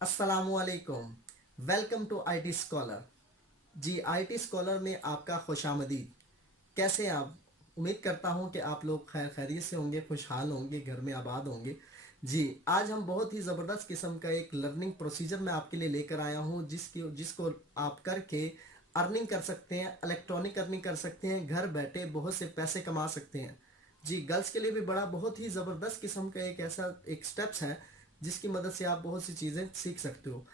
अस्सलामुअलैकुम। Welcome to IT scholar. जी, IT scholar में आपका खुशामदीद। कैसे हैं आप? उम्मीद करता हूं कि आप लोग खैर खैरियत से होंगे, खुशहाल होंगे, घर में आबाद होंगे। जी, आज हम बहुत ही ज़बरदस्त किस्म का एक लर्निंग प्रोसीजर मैं आपके लिए लेकर आया हूं, जिसको आप करके अर्निंग कर सकते हैं, इलेक्ट्रॉनिक अर्निंग कर सकते हैं, घर बैठे बहुत से पैसे कमा सकते हैं। जी, गर्ल्स के लिए भी बड़ा बहुत ही ज़बरदस्त किस्म का एक ऐसा एक स्टेप्स है जिसकी मदद से आप बहुत सी चीज़ें सीख सकते हो।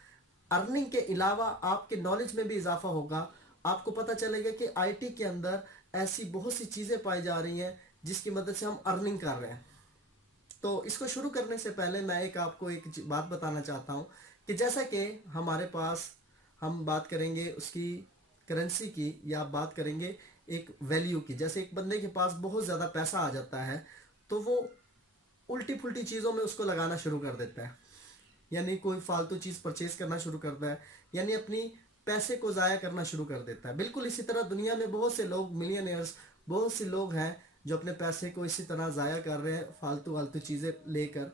अर्निंग के अलावा आपके नॉलेज में भी इजाफा होगा। आपको पता चलेगा कि आईटी के अंदर ऐसी बहुत सी चीज़ें पाई जा रही हैं जिसकी मदद से हम अर्निंग कर रहे हैं। तो इसको शुरू करने से पहले मैं आपको एक बात बताना चाहता हूँ कि जैसा कि हमारे पास हम बात करेंगे उसकी करेंसी की, या बात करेंगे एक वैल्यू की। जैसे एक बंदे के पास बहुत ज़्यादा पैसा आ जाता है तो वो उल्टी फुल्टी चीज़ों में उसको लगाना शुरू कर देता है, यानी कोई फालतू चीज़ परचेज करना शुरू करता है, यानी अपनी पैसे को ज़ाया करना शुरू कर देता है। बिल्कुल इसी तरह दुनिया में बहुत से लोग मिलियनियर्स, बहुत से लोग हैं जो अपने पैसे को इसी तरह ज़ाया कर रहे हैं फालतू फालतू चीज़ें लेकर।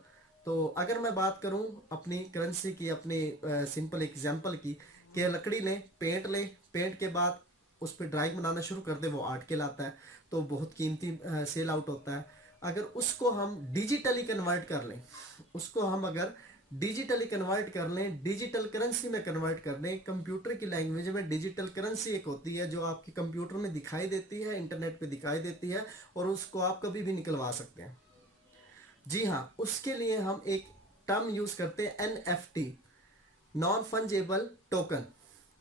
तो अगर मैं बात करूं अपनी करेंसी की, अपनी सिंपल एग्जांपल की, कि लकड़ी ले, पेंट के बाद उस पर ड्राइंग बनाना शुरू कर दे, वो आर्ट कहलाता है। तो बहुत कीमती सेल आउट होता है। अगर उसको हम डिजिटली कन्वर्ट कर लें, उसको हम अगर डिजिटली कन्वर्ट कर लें, डिजिटल करेंसी में कन्वर्ट कर लें, कंप्यूटर की लैंग्वेज में डिजिटल करेंसी एक होती है जो आपके कंप्यूटर में दिखाई देती है, इंटरनेट पे दिखाई देती है, और उसको आप कभी भी निकलवा सकते हैं। जी हाँ, उसके लिए हम एक टर्म यूज करते हैं, एनएफटी, नॉन फंजेबल टोकन।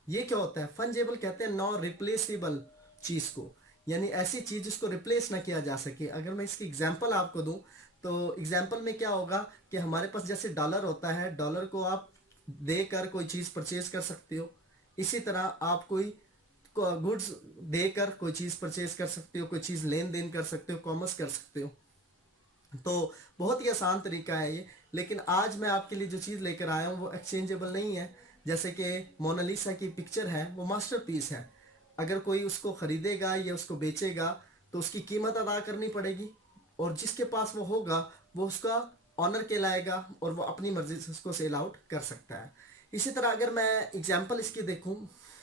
ये क्या होता है? फंजेबल कहते हैं नॉन रिप्लेसेबल चीज को, यानी ऐसी चीज जिसको रिप्लेस ना किया जा सके। अगर मैं इसकी एग्जांपल आपको दूं तो एग्जांपल में क्या होगा कि हमारे पास जैसे डॉलर होता है, डॉलर को आप देकर कोई चीज परचेज कर सकते हो। इसी तरह आप कोई गुड्स देकर कोई चीज परचेज कर सकते हो, कोई चीज लेन देन कर सकते हो, कॉमर्स कर सकते हो। तो बहुत ही आसान तरीका है ये। लेकिन आज मैं आपके लिए जो चीज़ लेकर आया हूँ वो एक्सचेंजेबल नहीं है। जैसे कि मोनालिसा की पिक्चर है, वो मास्टरपीस है। अगर कोई उसको खरीदेगा या उसको बेचेगा तो उसकी कीमत अदा करनी पड़ेगी, और जिसके पास वो होगा वो उसका ऑनर कहलाएगा और वो अपनी मर्जी से उसको सेल आउट कर सकता है। इसी तरह अगर मैं एग्जांपल इसकी देखूं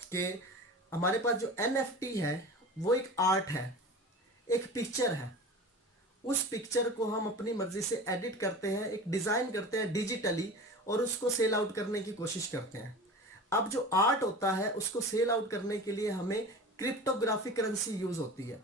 कि हमारे पास जो एनएफटी है वो एक आर्ट है, एक पिक्चर है। उस पिक्चर को हम अपनी मर्जी से एडिट करते हैं, एक डिजाइन करते हैं डिजिटली, और उसको सेल आउट करने की कोशिश करते हैं। अब जो आर्ट होता है उसको सेल आउट करने के लिए हमें क्रिप्टोग्राफी करेंसी यूज होती है।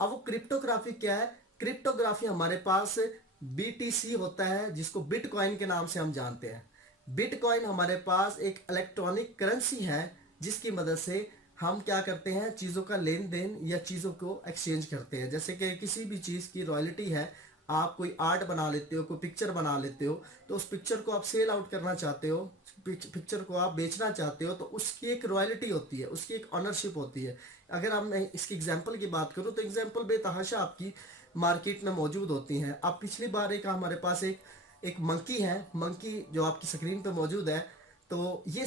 अब वो क्रिप्टोग्राफी क्या है? क्रिप्टोग्राफी हमारे पास बीटीसी होता है, जिसको बिटकॉइन के नाम से हम जानते हैं। बिटकॉइन हमारे पास एक इलेक्ट्रॉनिक करेंसी है जिसकी मदद से हम क्या करते हैं, चीज़ों का लेन देन या चीज़ों को एक्सचेंज करते हैं। जैसे कि किसी भी चीज़ की रॉयल्टी है, आप कोई आर्ट बना लेते हो, कोई पिक्चर बना लेते हो, तो उस पिक्चर को आप सेल आउट करना चाहते हो, पिक्चर को आप बेचना चाहते हो, तो उसकी एक रॉयल्टी होती है, उसकी एक ऑनरशिप होती है। अगर हम इसकी एग्जांपल की बात करूं तो एग्जांपल बेतहाशा आपकी मार्केट में मौजूद होती हैं। अब पिछली बार एक हमारे पास एक एक मंकी है, मंकी जो आपकी स्क्रीन पे मौजूद है। तो ये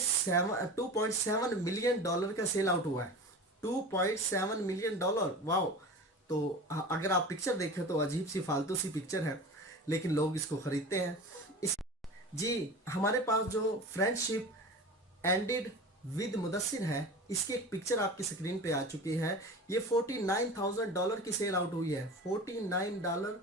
2.7 मिलियन डॉलर का सेल आउट हुआ है। 2.7 मिलियन डॉलर, वाओ। तो अगर आप पिक्चर देखें तो अजीब सी फालतू सी पिक्चर है, लेकिन लोग इसको खरीदते हैं। इस जी, हमारे पास जो फ्रेंडशिप एंडेड विद मुदस्सिर है, इसकी एक पिक्चर आपकी स्क्रीन पे आ चुकी है। ये $49,000 की सेल आउट हुई है। $49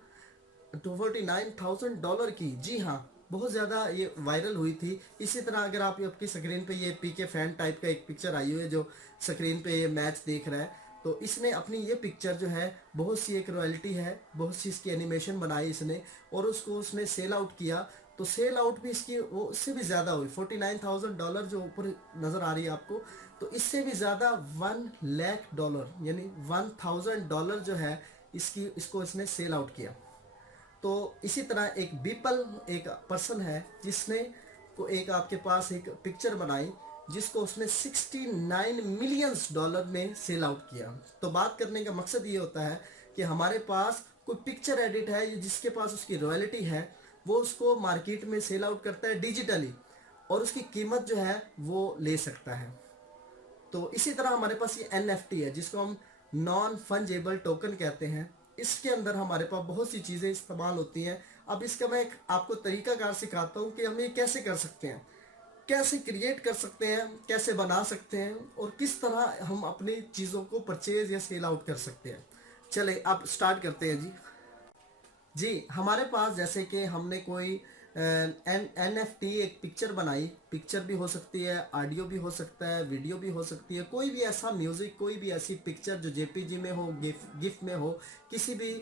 टू $49,000 की। जी हाँ, बहुत ज़्यादा ये वायरल हुई थी। इसी तरह अगर आप आपकी स्क्रीन पे ये पीके फैन टाइप का एक पिक्चर आई हुई है जो स्क्रीन पे ये मैच देख रहा है, तो इसने अपनी ये पिक्चर जो है, बहुत सी एक रॉयल्टी है, बहुत सी इसकी एनिमेशन बनाई इसने, और उसको उसने सेल आउट किया। तो सेल आउट भी इसकी वो इससे भी ज़्यादा हुई। $49,000 जो ऊपर नज़र आ रही है आपको, तो इससे भी ज़्यादा $1,00,000 यानी $1,000 जो है इसको इसने सेल आउट किया। तो इसी तरह एक बीपल, एक पर्सन है जिसने को एक आपके पास एक पिक्चर बनाई जिसको उसने $69 मिलियन में सेल आउट किया। तो बात करने का मकसद ये होता है कि हमारे पास कोई पिक्चर एडिट है जिसके पास उसकी रॉयल्टी है, वो उसको मार्केट में सेल आउट करता है डिजिटली, और उसकी कीमत जो है वो ले सकता है। तो इसी तरह हमारे पास ये एनएफटी है जिसको हम नॉन फंजेबल टोकन कहते हैं। इसके अंदर हमारे पास बहुत सी चीज़ें इस्तेमाल होती हैं। अब इसका मैं एक आपको तरीकाकार सिखाता हूँ कि हम ये कैसे कर सकते हैं। कैसे क्रिएट कर सकते हैं, कैसे बना सकते हैं और किस तरह हम अपनी चीज़ों को परचेज या सेल आउट कर सकते हैं। चले अब स्टार्ट करते हैं जी। जी हमारे पास जैसे कि हमने कोई NFT एक पिक्चर बनाई, पिक्चर भी हो सकती है, ऑडियो भी हो सकता है, वीडियो भी हो सकती है, कोई भी ऐसा म्यूज़िक, कोई भी ऐसी पिक्चर जो जेपीजी में हो, गिफ में हो, किसी भी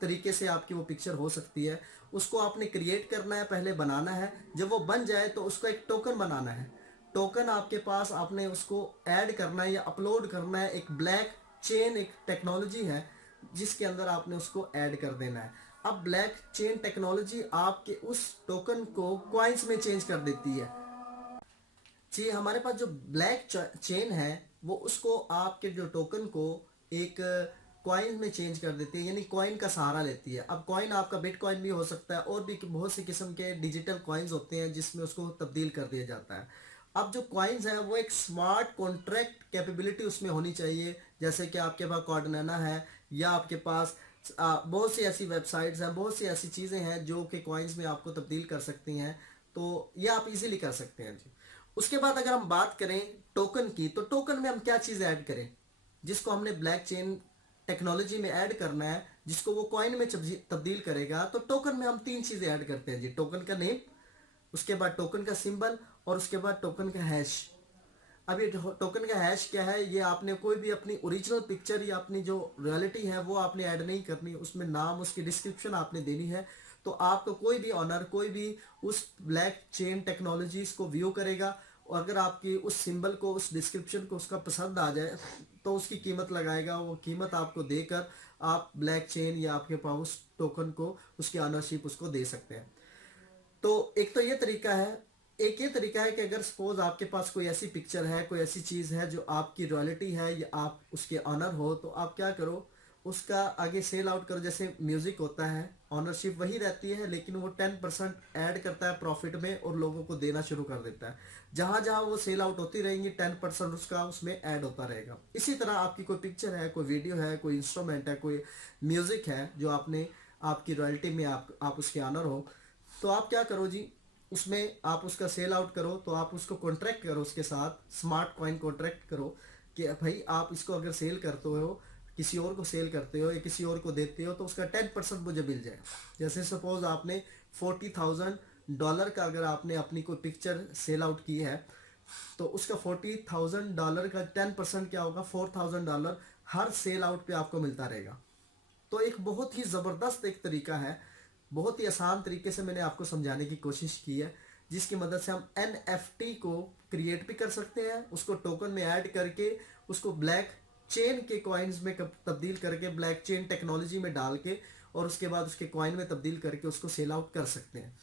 तरीके से आपकी वो पिक्चर हो सकती है। उसको आपने क्रिएट करना है, पहले बनाना है। जब वो बन जाए तो उसका एक टोकन बनाना है। टोकन आपके पास, आपने उसको ऐड करना है या अपलोड करना है। एक ब्लैक चेन एक टेक्नोलॉजी है जिसके अंदर आपने उसको ऐड कर देना है। अब ब्लैक चेन टेक्नोलॉजी आपके उस टोकन को क्वाइंस में चेंज कर देती है। जी हमारे पास जो ब्लैक चेन है वो उसको आपके जो टोकन को एक कॉइन में चेंज कर देती है, यानी कॉइन का सहारा लेती है। अब कॉइन आपका बिटकॉइन भी हो सकता है और भी बहुत सी किस्म के डिजिटल कॉइन्स होते हैं जिसमें उसको तब्दील कर दिया जाता है। अब जो कॉइन्स है वो एक स्मार्ट कॉन्ट्रैक्ट कैपेबिलिटी उसमें होनी चाहिए। जैसे कि आपके पास कॉर्डिनाना है या आपके पास बहुत सी ऐसी वेबसाइट्स हैं, बहुत सी ऐसी चीज़ें हैं जो कि कॉइन्स में आपको तब्दील कर सकती हैं। तो ये आप इजीली कर सकते हैं जी। उसके बाद अगर हम बात करें टोकन की, तो टोकन में हम क्या चीज़ ऐड करें जिसको हमने ब्लैक चेन टेक्नोलॉजी में ऐड करना है, जिसको वो कॉइन में तब्दील करेगा। तो टोकन में हम तीन चीज़ें ऐड करते हैं जी। टोकन का नेम, उसके बाद टोकन का सिंबल और उसके बाद टोकन का हैश। अब ये टोकन का हैश क्या है, ये आपने कोई भी अपनी ओरिजिनल पिक्चर या अपनी जो रियलिटी है वो आपने ऐड नहीं करनी, उसमें नाम, उसकी डिस्क्रिप्शन आपने देनी है। तो आपको कोई भी ऑनर, कोई भी उस ब्लैक चेन टेक्नोलॉजीज को व्यू करेगा और अगर आपकी उस सिंबल को, उस डिस्क्रिप्शन को उसका पसंद आ जाए तो उसकी कीमत लगाएगा। वो कीमत आपको देकर आप ब्लैक चेन या आपके पास उस टोकन को, उसकी ऑनरशिप उसको दे सकते हैं। तो एक तो ये तरीका है। एक ये तरीका है कि अगर सपोज आपके पास कोई ऐसी पिक्चर है, कोई ऐसी चीज़ है जो आपकी रॉयल्टी है या आप उसके ऑनर हो, तो आप क्या करो, उसका आगे सेल आउट करो। जैसे म्यूज़िक होता है, ऑनरशिप वही रहती है लेकिन वो 10% ऐड करता है प्रॉफिट में और लोगों को देना शुरू कर देता है। जहाँ जहाँ वो सेल आउट होती रहेंगी 10% उसका उसमें ऐड होता रहेगा। इसी तरह आपकी कोई पिक्चर है, कोई वीडियो है, कोई इंस्ट्रूमेंट है, कोई म्यूज़िक है जो आपने, आपकी रॉयल्टी में आप उसके ऑनर हो, तो आप क्या करो जी, उसमें आप उसका सेल आउट करो। तो आप उसको कॉन्ट्रैक्ट करो, उसके साथ स्मार्ट कॉइन कॉन्ट्रैक्ट करो कि भाई आप इसको अगर सेल करते हो, किसी और को सेल करते हो या किसी और को देते हो, तो उसका 10% मुझे मिल जाए। जैसे सपोज आपने $40,000 का अगर आपने अपनी कोई पिक्चर सेल आउट की है, तो उसका $40,000 का 10% क्या होगा, $4,000 हर सेल आउट पे आपको मिलता रहेगा। तो एक बहुत ही ज़बरदस्त एक तरीका है, बहुत ही आसान तरीके से मैंने आपको समझाने की कोशिश की है, जिसकी मदद से हम NFT को क्रिएट भी कर सकते हैं, उसको टोकन में ऐड करके उसको ब्लैक चेन के कॉइन्स में तब्दील करके, ब्लैक चेन टेक्नोलॉजी में डाल के और उसके बाद उसके कॉइन में तब्दील करके उसको सेल आउट कर सकते हैं।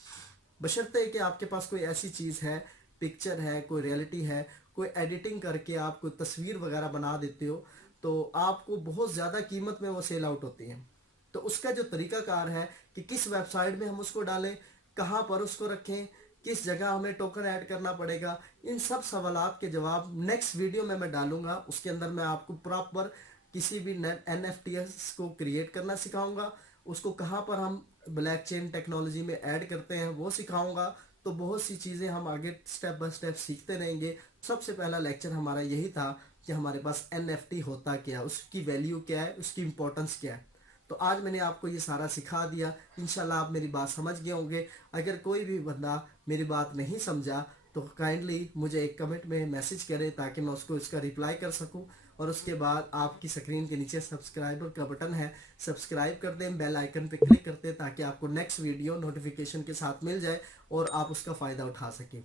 बशर्ते कि आपके पास कोई ऐसी चीज़ है, पिक्चर है, कोई रियलिटी है, कोई एडिटिंग करके आप कोई तस्वीर वगैरह बना देते हो, तो आपको बहुत ज़्यादा कीमत में वो सेल आउट होती हैं। तो उसका जो तरीकाकार है कि किस वेबसाइट में हम उसको डालें, कहाँ पर उसको रखें, किस जगह हमें टोकन ऐड करना पड़ेगा, इन सब सवालात के जवाब नेक्स्ट वीडियो में मैं डालूंगा। उसके अंदर मैं आपको प्रॉपर किसी भी NFTs को क्रिएट करना सिखाऊंगा, उसको कहाँ पर हम ब्लैक चेन टेक्नोलॉजी में ऐड करते हैं वो सिखाऊंगा। तो बहुत सी चीज़ें हम आगे स्टेप बाय स्टेप सीखते रहेंगे। सबसे पहला लेक्चर हमारा यही था कि हमारे पास NFT होता क्या है, उसकी वैल्यू क्या है, उसकी इम्पोर्टेंस क्या है। तो आज मैंने आपको ये सारा सिखा दिया। इंशाल्लाह आप मेरी बात समझ गए होंगे। अगर कोई भी बंदा मेरी बात नहीं समझा तो काइंडली मुझे एक कमेंट में मैसेज करे ताकि मैं उसको इसका रिप्लाई कर सकूं। और उसके बाद आपकी स्क्रीन के नीचे सब्सक्राइबर का बटन है, सब्सक्राइब कर दें, बेल आइकन पे क्लिक कर दें ताकि आपको नेक्स्ट वीडियो नोटिफिकेशन के साथ मिल जाए और आप उसका फ़ायदा उठा सकें।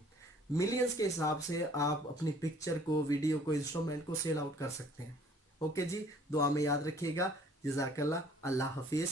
मिलियंस के हिसाब से आप अपनी पिक्चर को, वीडियो को, इंस्ट्रूमेंट को सेल आउट कर सकते हैं। ओके जी, दुआ में याद रखिएगा। जज़ाकल्लाह, अल्लाह हाफिज़।